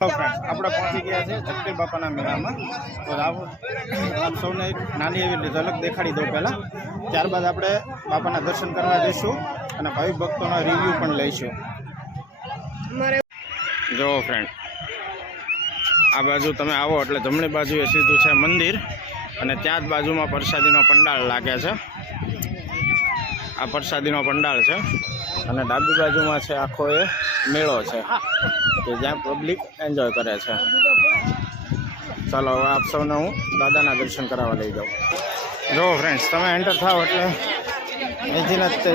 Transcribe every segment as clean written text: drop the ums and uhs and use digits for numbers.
આપણે પહોંચી ગયા છે જગપીર બાપાના મેળામાં. તો આપ સૌને એક નાની એવી ઝલક દેખાડી દઉં પહેલાં, ત્યારબાદ આપણે બાપાના દર્શન કરવા જઈશું અને ભાવિક ભક્તોના રિવ્યૂ પણ લઈશું. જો ફ્રેન્ડ, આ બાજુ તમે આવો એટલે જમણી બાજુએ સીધું છે મંદિર અને ત્યાં જ બાજુમાં પ્રસાદીનો પંડાળ લાગે છે. આ પ્રસાદીનો પંડાળ છે અને ડાબી બાજુમાં છે આખો એ મેળો છે કે જ્યાં પબ્લિક એન્જોય કરે છે. ચાલો હવે આપ સૌને હું દાદાના દર્શન કરાવવા લઈ જાઉં. જો ફ્રેન્ડ્સ, તમે એન્ટર થાવ એટલે અહીંથી જ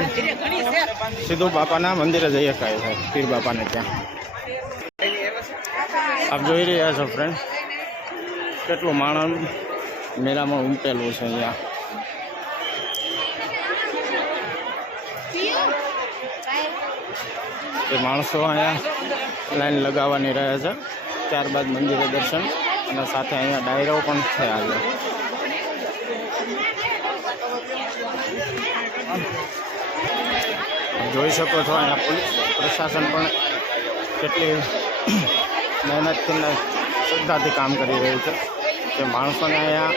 સીધું બાપાના મંદિરે જઈ શકાય છે, પીર બાપાને ત્યાં. આપ જોઈ રહ્યા છો ફ્રેન્ડ, કેટલું માણસ મેળામાં ઉમટેલું છે. અહીંયા એ માણસો અહીંયા લાઈન લગાવવાની રહે છે, ત્યારબાદ મંદિરે દર્શન અને સાથે અહીંયા ડાયરો પણ છે. આજે જોઈ શકો છો અહીંયા પોલીસ પ્રશાસન પણ કેટલી મહેનતથી શ્રદ્ધાથી કામ કરી રહ્યું છે કે માણસોને અહીંયા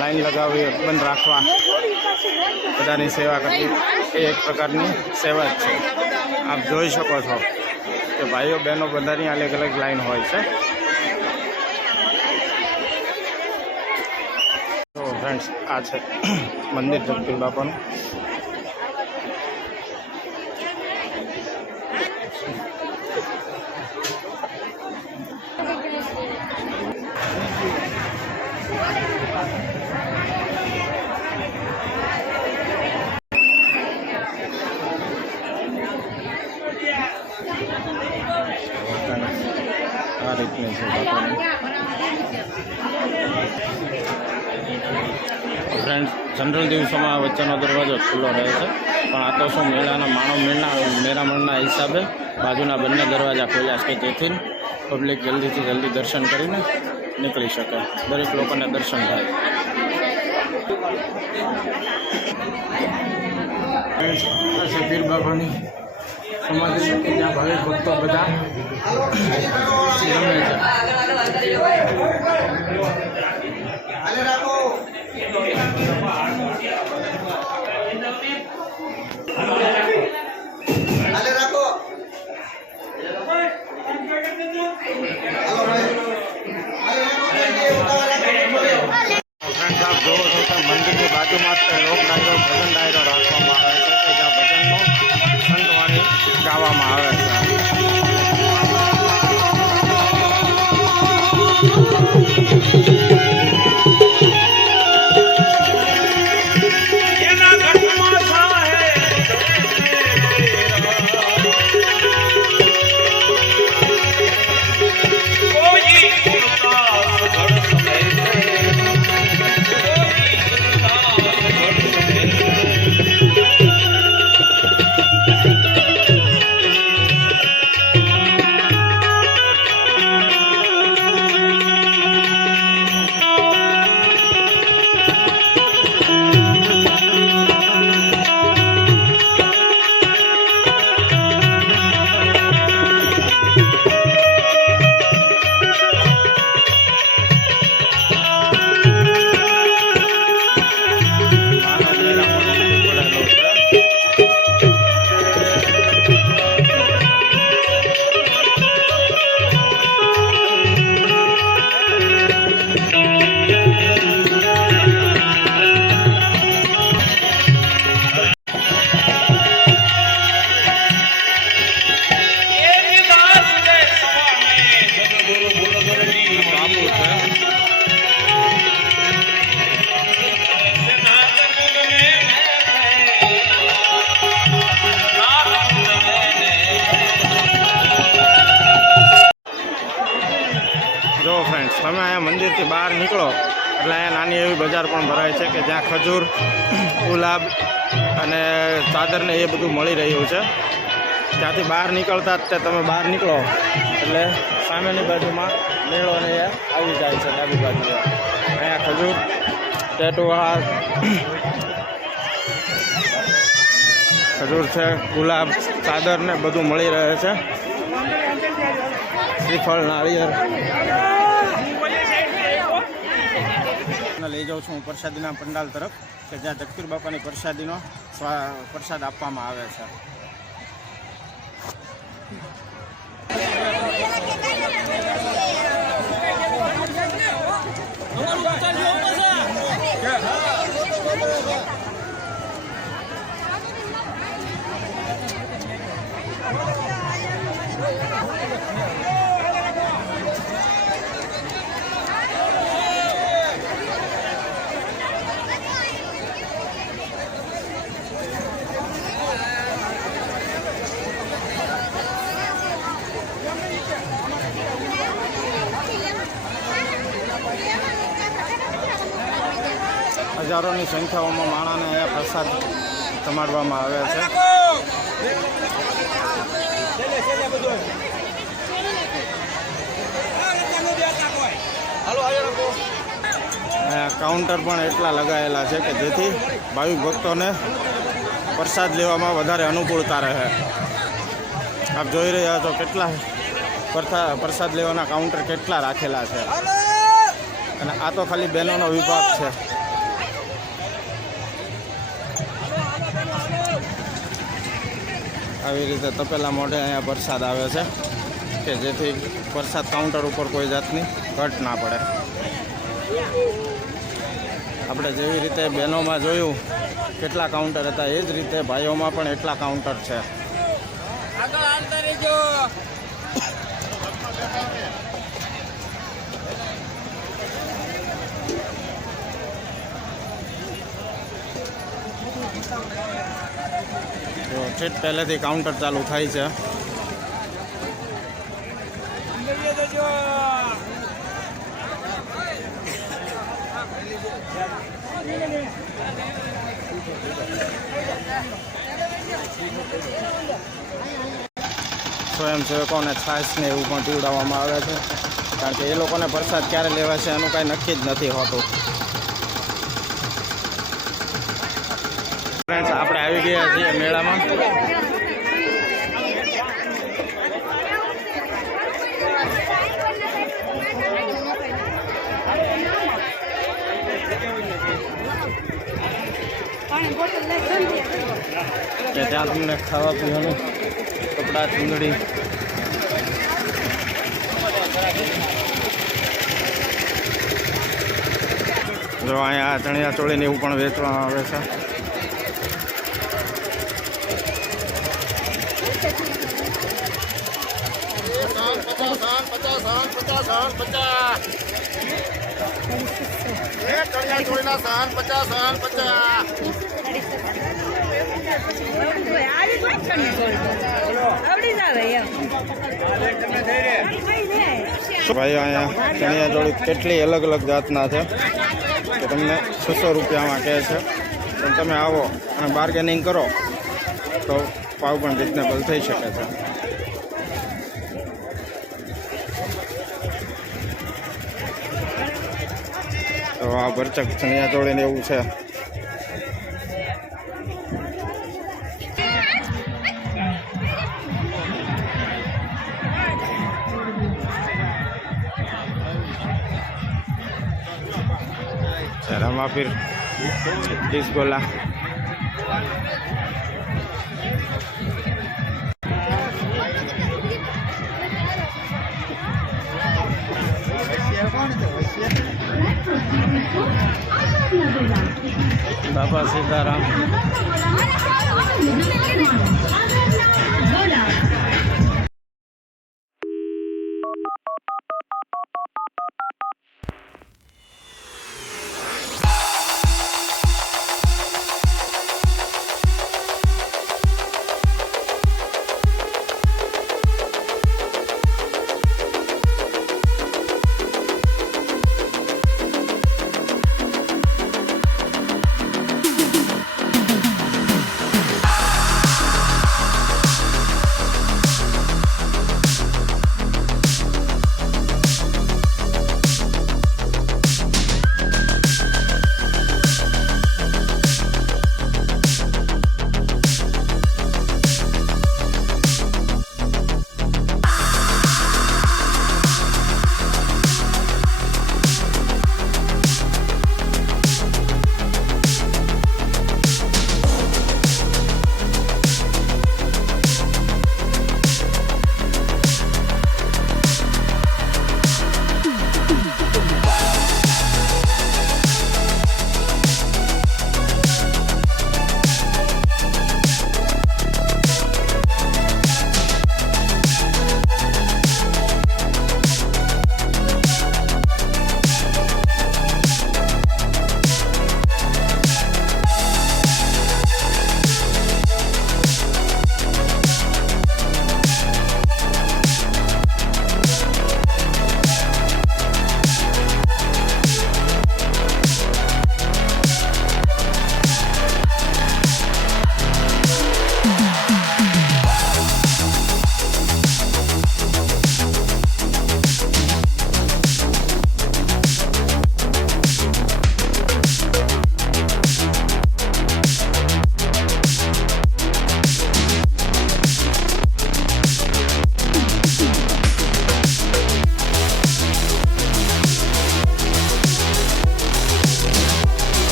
લાઈન લગાવવી, બંધ રાખવા, બધાની સેવા કરવી એ એક પ્રકારની સેવા જ છે. આપ જોઈ શકો છો કે ભાઈઓ બહેનો બધાની અલગ અલગ લાઈન હોય છે. તો ફ્રેન્ડ્સ, આ છે મંદિર જગપીર બાપાનું. આ રીતની છે બાપાની. ફ્રેન્ડ્સ, જનરલ દિવસોમાં વચ્ચેનો દરવાજો ખુલ્લો રહે છે, પણ આ તો શું મેળાના મેળામણના હિસાબે બાજુના બંને દરવાજા ખોલ્યા છે કે જેથી પબ્લિક જલ્દીથી જલ્દી દર્શન કરીને નીકળી શકે, દરેક લોકોને દર્શન થાય. આ છે પીર બાપાની સમાધિ કે જ્યાં ભાવિક ભક્તો બધા ગમે છે. મંદિરની બાજુમાં લોક ડાયરો, ભજન ડાયરો રાખવામાં આવે છે કે જ્યાં ભજનનો સંતવાણી ગાવામાં આવે છે. જો ફ્રેન્ડ્સ, તમે અહીંયા મંદિરથી બહાર નીકળો એટલે અહીંયા નાની એવી બજાર પણ ભરાય છે કે જ્યાં ખજૂર, ગુલાબ અને ચાદરને એ બધું મળી રહ્યું છે. ત્યાંથી બહાર નીકળતા જ તમે બહાર નીકળો એટલે સામેની બાજુમાં મેળો ને આવી જાય છે. ડાબી બાજુએ અહીંયા ખજૂર, ટેટુહાર, ખજૂર છે, ગુલાબ, ચાદર ને બધું મળી રહે છે. શ્રીફળ નાળિયેર લઈ જાઉં છું હું પ્રસાદીના પંડાલ તરફ કે જ્યાં જગપીર બાપાની પ્રસાદીનો પ્રસાદ આપવામાં આવે છે. હજારોની સંખ્યાઓમાં માણસને અહીંયા પ્રસાદ જમાડવામાં આવે છે. અહીંયા કાઉન્ટર પણ એટલા લગાવેલા છે કે જેથી ભાવિક ભક્તોને પ્રસાદ લેવામાં વધારે અનુકૂળતા રહે. આપ જોઈ રહ્યા છો કેટલા પ્રસાદ લેવાના કાઉન્ટર કેટલા રાખેલા છે અને આ તો ખાલી બહેનોનો વિભાગ છે. આવી રીતે તપેલા મોઢે અહીંયા પ્રસાદ આવે છે કે જેથી પ્રસાદ કાઉન્ટર ઉપર કોઈ જાતની ઘટ ના પડે. આપણે જેવી રીતે બહેનોમાં જોયું કેટલા કાઉન્ટર હતા એ જ રીતે ભાઈઓમાં પણ એટલા કાઉન્ટર છે. તો ઠેઠ પહેલેથી કાઉન્ટર ચાલુ થાય છે. સ્વયંસેવકોને છાશને એવું પણ પીવડાવવામાં આવે છે કારણ કે એ લોકોને પ્રસાદ ક્યારે લેવાશે એનું કાંઈ નક્કી જ નથી હોતું. આપણે આવી ગયા છીએ મેળામાં. ત્યાં તમને ખાવા પીવાનું કપડાં ચૂંદડી જો અહીંયા ચણિયા ચોળીને એવું પણ વેચવામાં આવે છે. ભાઈ અહીંયા ચણિયા ચોળી કેટલી અલગ અલગ જાતના છે કે તમને 600 રૂપિયામાં કહે છે પણ તમે આવો અને બાર્ગેનિંગ કરો તો ભાવ પણ રિઝનેબલ થઈ શકે છે. તો આ ભરચક ચણિયા ચોળીને એવું છે. रमापीर इस गोला बाबा सीताराम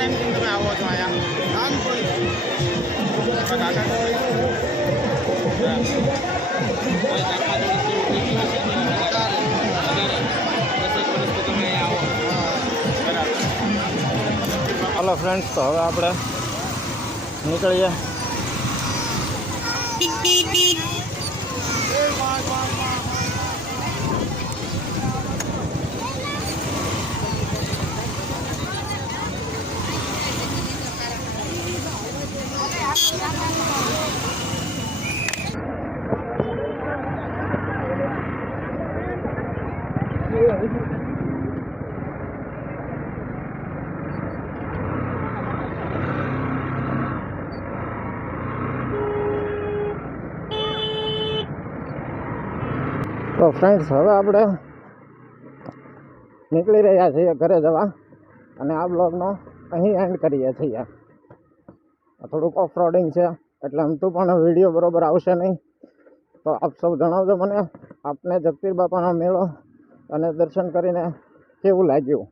ટાઈમથી તમે આવો છો અહીંયા? નાનપણથી. કાકા હલો ફ્રેન્ડ્સ, તો હવે આપણે નીકળીએ. તો ફ્રેન્ડ્સ, હવે આપણે નીકળી રહ્યા છીએ ઘરે જવા, અને આ બ્લોગનો અહીં એન્ડ કરીએ છીએ. થોડુંક ઓફ રોડિંગ છે એટલે આમ તો પણ વિડીયો બરોબર આવશે નહીં, તો આપ સૌ જણાવજો મને આપને જગપીર બાપાનો મેળો અને દર્શન કરીને કેવું લાગ્યું.